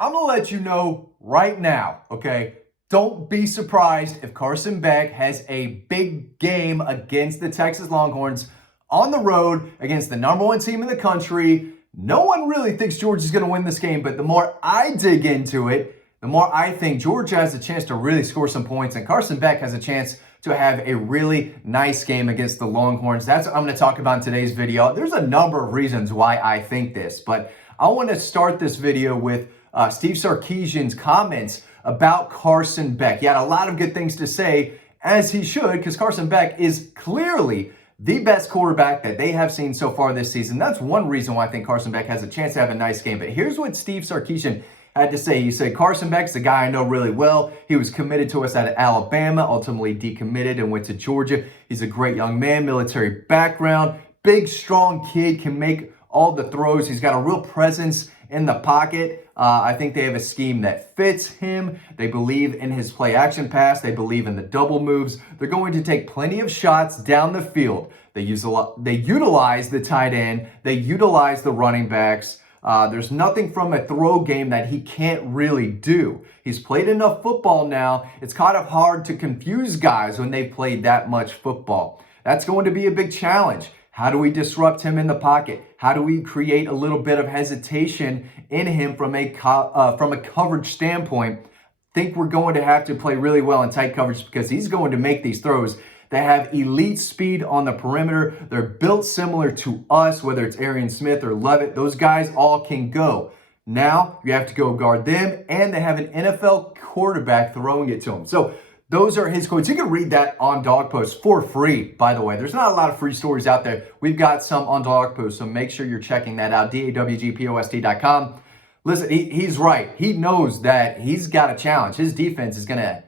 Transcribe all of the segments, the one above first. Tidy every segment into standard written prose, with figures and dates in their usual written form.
I'm going to let you know right now, okay? Don't be surprised if Carson Beck has a big game against the Texas Longhorns on the road against the #1 team in the country. No one really thinks Georgia's going to win this game, but the more I dig into it, the more I think Georgia has a chance to really score some points, and Carson Beck has a chance to have a really nice game against the Longhorns. That's what I'm going to talk about in today's video. There's a number of reasons why I think this, but I want to start this video with Steve Sarkisian's comments about Carson Beck. He had a lot of good things to say, as he should, because Carson Beck is clearly the best quarterback that they have seen so far this season. That's one reason why I think Carson Beck has a chance to have a nice game. But here's what Steve Sarkisian had to say. He said, Carson Beck's a guy I know really well. He was committed to us at Alabama, ultimately decommitted and went to Georgia. He's a great young man, military background, big, strong kid, can make all the throws. He's got a real presence in the pocket. I think they have a scheme that fits him. They believe in his play action pass. They believe in the double moves. They're going to take plenty of shots down the field. They utilize the tight end. They utilize the running backs. There's nothing from a throw game that he can't really do. He's played enough football now. It's kind of hard to confuse guys when they've played that much football. That's going to be a big challenge. How do we disrupt him in the pocket? How do we create a little bit of hesitation in him from a coverage standpoint? Think we're going to have to play really well in tight coverage because he's going to make these throws. They have elite speed on the perimeter. They're built similar to us, whether it's Arian Smith or Levitt. Those guys all can go. Now you have to go guard them, and they have an NFL quarterback throwing it to them. So those are his quotes. You can read that on Dog Post for free, by the way. There's not a lot of free stories out there. We've got some on Dog Post, so make sure you're checking that out, dawgpost.com. Listen, he's right. He knows that he's got a challenge. His defense is going to,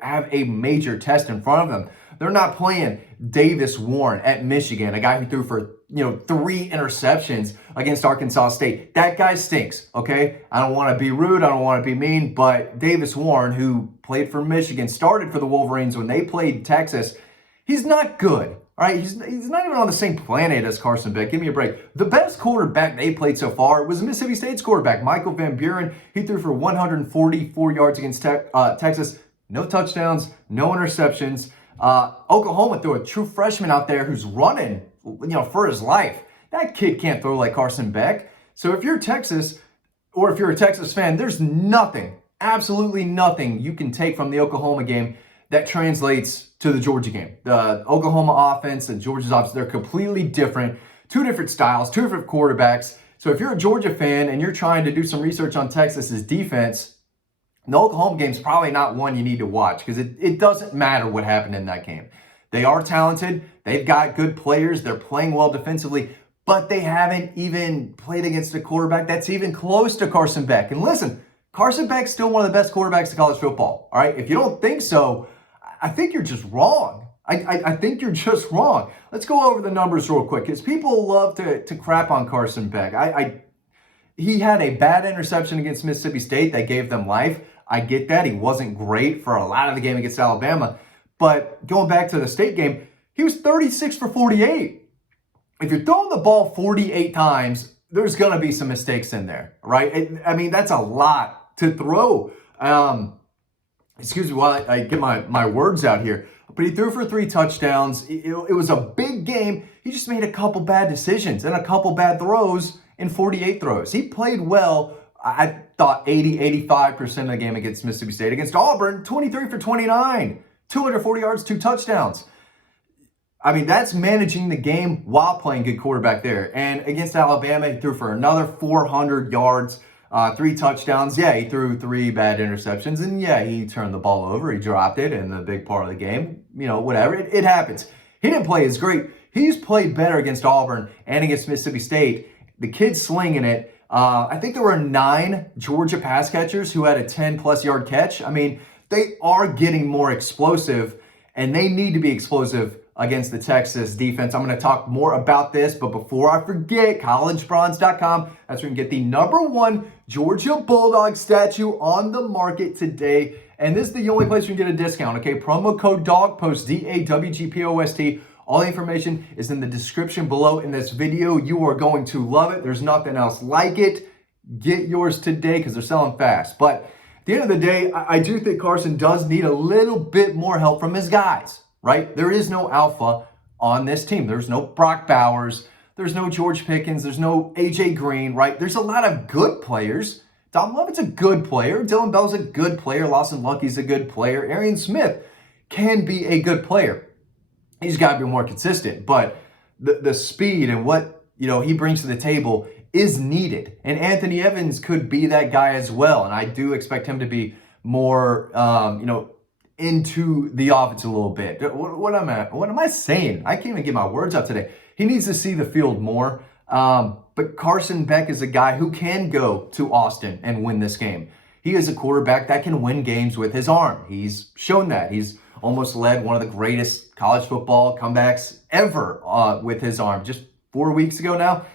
have a major test in front of them. They're not playing Davis Warren at Michigan, a guy who threw for, 3 interceptions against Arkansas State. That guy stinks, okay? I don't want to be rude. I don't want to be mean, but Davis Warren, who played for Michigan, started for the Wolverines when they played Texas, he's not good, all right? He's not even on the same planet as Carson Beck. Give me a break. The best quarterback they played so far was Mississippi State's quarterback, Michael Van Buren. He threw for 144 yards against Texas. No touchdowns, no interceptions. Oklahoma threw a true freshman out there who's running, for his life. That kid can't throw like Carson Beck. So if you're Texas, or if you're a Texas fan, there's nothing, absolutely nothing you can take from the Oklahoma game that translates to the Georgia game. The Oklahoma offense and Georgia's offense, they're completely different. Two different styles, two different quarterbacks. So if you're a Georgia fan and you're trying to do some research on Texas's defense, the Oklahoma game is probably not one you need to watch because it doesn't matter what happened in that game. They are talented. They've got good players. They're playing well defensively, but they haven't even played against a quarterback that's even close to Carson Beck. And listen, Carson Beck's still one of the best quarterbacks in college football. All right. If you don't think so, I think you're just wrong. I think you're just wrong. Let's go over the numbers real quick because people love to crap on Carson Beck. He had a bad interception against Mississippi State that gave them life. I get that. He wasn't great for a lot of the game against Alabama. But going back to the state game, he was 36 for 48. If you're throwing the ball 48 times, there's going to be some mistakes in there, right? That's a lot to throw. Excuse me while I get my words out here. But he threw for 3 touchdowns. It was a big game. He just made a couple bad decisions and a couple bad throws in 48 throws. He played well. I thought 85% of the game against Mississippi State. Against Auburn, 23 for 29, 240 yards, 2 touchdowns. That's managing the game while playing good quarterback there. And against Alabama, he threw for another 400 yards, 3 touchdowns. Yeah, he threw 3 bad interceptions. And yeah, he turned the ball over. He dropped it in the big part of the game. Whatever. It happens. He didn't play as great. He's played better against Auburn and against Mississippi State. The kid's slinging it. I think there were 9 Georgia pass catchers who had a 10-plus yard catch. They are getting more explosive, and they need to be explosive against the Texas defense. I'm going to talk more about this, but before I forget, collegebronze.com. That's where you can get the #1 Georgia Bulldog statue on the market today. And this is the only place you can get a discount, okay? Promo code DOGPOST, DAWGPOST. All the information is in the description below in this video. You are going to love it. There's nothing else like it. get yours today because they're selling fast. But at the end of the day, I do think Carson does need a little bit more help from his guys, right? There is no alpha on this team. There's no Brock Bowers. There's no George Pickens. There's no AJ Green, right? There's a lot of good players. Dom Lovett's a good player. Dylan Bell's a good player. Lawson Lucky's a good player. Arian Smith can be a good player. He's got to be more consistent. But the speed and what he brings to the table is needed. And Anthony Evans could be that guy as well. And I do expect him to be more, into the offense a little bit. What am I saying? I can't even get my words out today. He needs to see the field more. But Carson Beck is a guy who can go to Austin and win this game. He is a quarterback that can win games with his arm. He's shown that. He's almost led one of the greatest college football comebacks ever with his arm. Just 4 weeks ago now.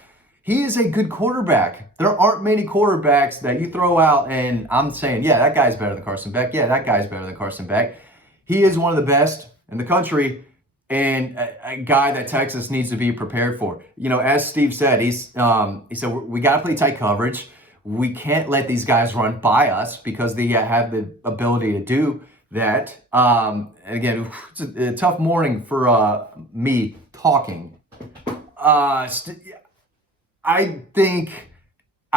He is a good quarterback. There aren't many quarterbacks that you throw out and I'm saying, yeah, that guy's better than Carson Beck. Yeah, that guy's better than Carson Beck. He is one of the best in the country and a guy that Texas needs to be prepared for. As Steve said, he said, we got to play tight coverage. We can't let these guys run by us because they have the ability to do that. And again, it's a tough morning for me talking. I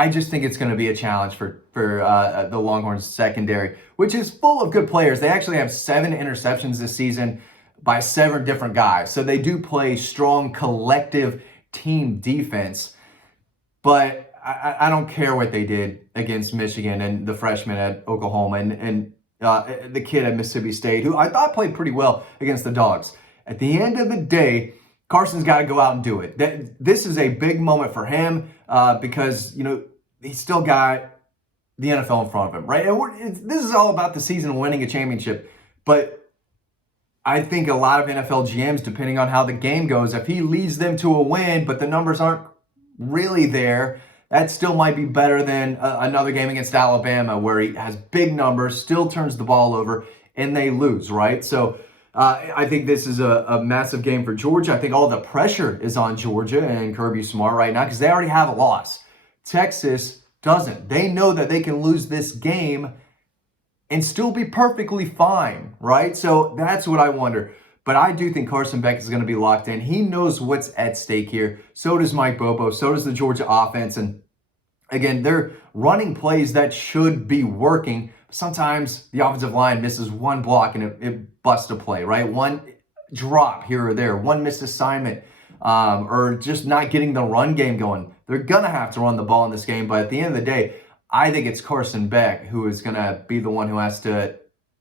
just think it's going to be a challenge for the Longhorns secondary, which is full of good players. They actually have 7 interceptions this season by 7 different guys. So they do play strong collective team defense. But I don't care what they did against Michigan and the freshman at Oklahoma and the kid at Mississippi State, who I thought played pretty well against the Dogs. At the end of the day, Carson's got to go out and do it. This is a big moment for him because, he's still got the NFL in front of him, right? And this is all about the season winning a championship. But I think a lot of NFL GMs, depending on how the game goes, if he leads them to a win, but the numbers aren't really there, that still might be better than another game against Alabama where he has big numbers, still turns the ball over, and they lose, right? So I think this is a massive game for Georgia. I think all the pressure is on Georgia and Kirby Smart right now because they already have a loss. Texas doesn't. They know that they can lose this game and still be perfectly fine, right? So that's what I wonder. But I do think Carson Beck is going to be locked in. He knows what's at stake here. So does Mike Bobo. So does the Georgia offense. And again, they're running plays that should be working. Sometimes the offensive line misses one block and it busts a play, right? One drop here or there, one missed assignment, or just not getting the run game going. They're going to have to run the ball in this game. But at the end of the day, I think it's Carson Beck who is going to be the one who has to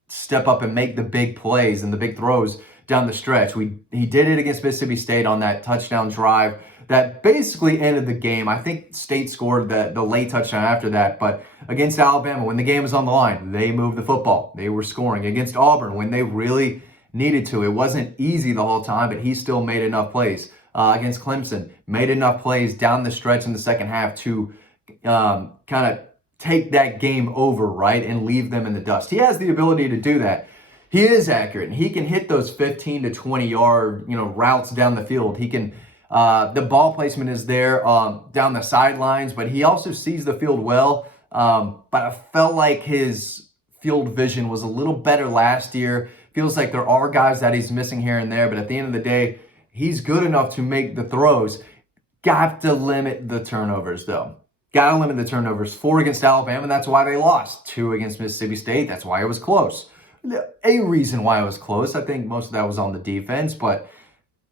step up and make the big plays and the big throws down the stretch. He did it against Mississippi State on that touchdown drive that basically ended the game. I think State scored the late touchdown after that, but against Alabama, when the game was on the line, they moved the football. They were scoring. Against Auburn, when they really needed to. It wasn't easy the whole time, but he still made enough plays. Against Clemson, made enough plays down the stretch in the second half to kind of take that game over, right, and leave them in the dust. He has the ability to do that. He is accurate, and he can hit those 15 to 20-yard, routes down the field. He can, the ball placement is there down the sidelines, but he also sees the field well. But I felt like his field vision was a little better last year. Feels like there are guys that he's missing here and there, but at the end of the day, he's good enough to make the throws. Got to limit the turnovers, though. Got to limit the turnovers. 4 against Alabama, that's why they lost. 2 against Mississippi State, that's why it was close. A reason why it was close, I think most of that was on the defense, but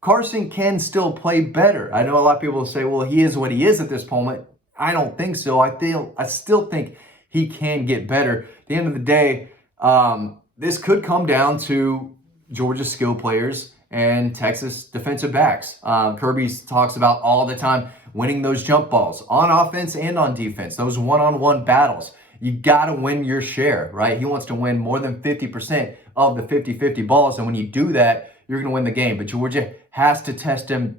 Carson can still play better. I know a lot of people say, well, he is what he is at this moment. I don't think so. I still think he can get better. At the end of the day, this could come down to Georgia's skill players and Texas defensive backs. Kirby talks about all the time winning those jump balls on offense and on defense, those one-on-one battles. You got to win your share, right? He wants to win more than 50% of the 50-50 balls. And when you do that, you're going to win the game. But Georgia has to test them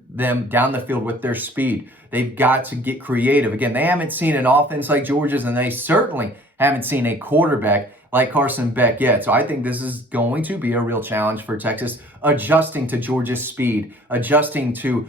down the field with their speed. They've got to get creative. Again, they haven't seen an offense like Georgia's, and they certainly haven't seen a quarterback like Carson Beck yet. So I think this is going to be a real challenge for Texas, adjusting to Georgia's speed, adjusting to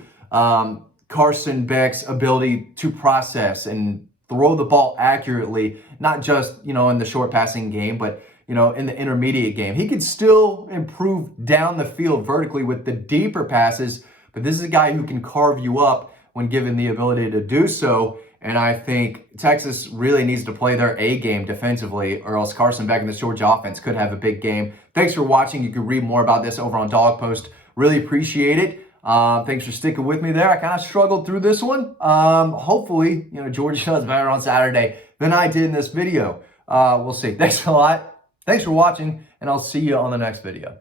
Carson Beck's ability to process and throw the ball accurately, not just, in the short passing game, but, in the intermediate game. He could still improve down the field vertically with the deeper passes, but this is a guy who can carve you up when given the ability to do so. And I think Texas really needs to play their A game defensively, or else Carson Beck and this Georgia offense could have a big game. Thanks for watching. You can read more about this over on Dog Post. Really appreciate it. Thanks for sticking with me there. I kind of struggled through this one. Hopefully, Georgia does better on Saturday than I did in this video. We'll see. Thanks a lot. Thanks for watching, and I'll see you on the next video.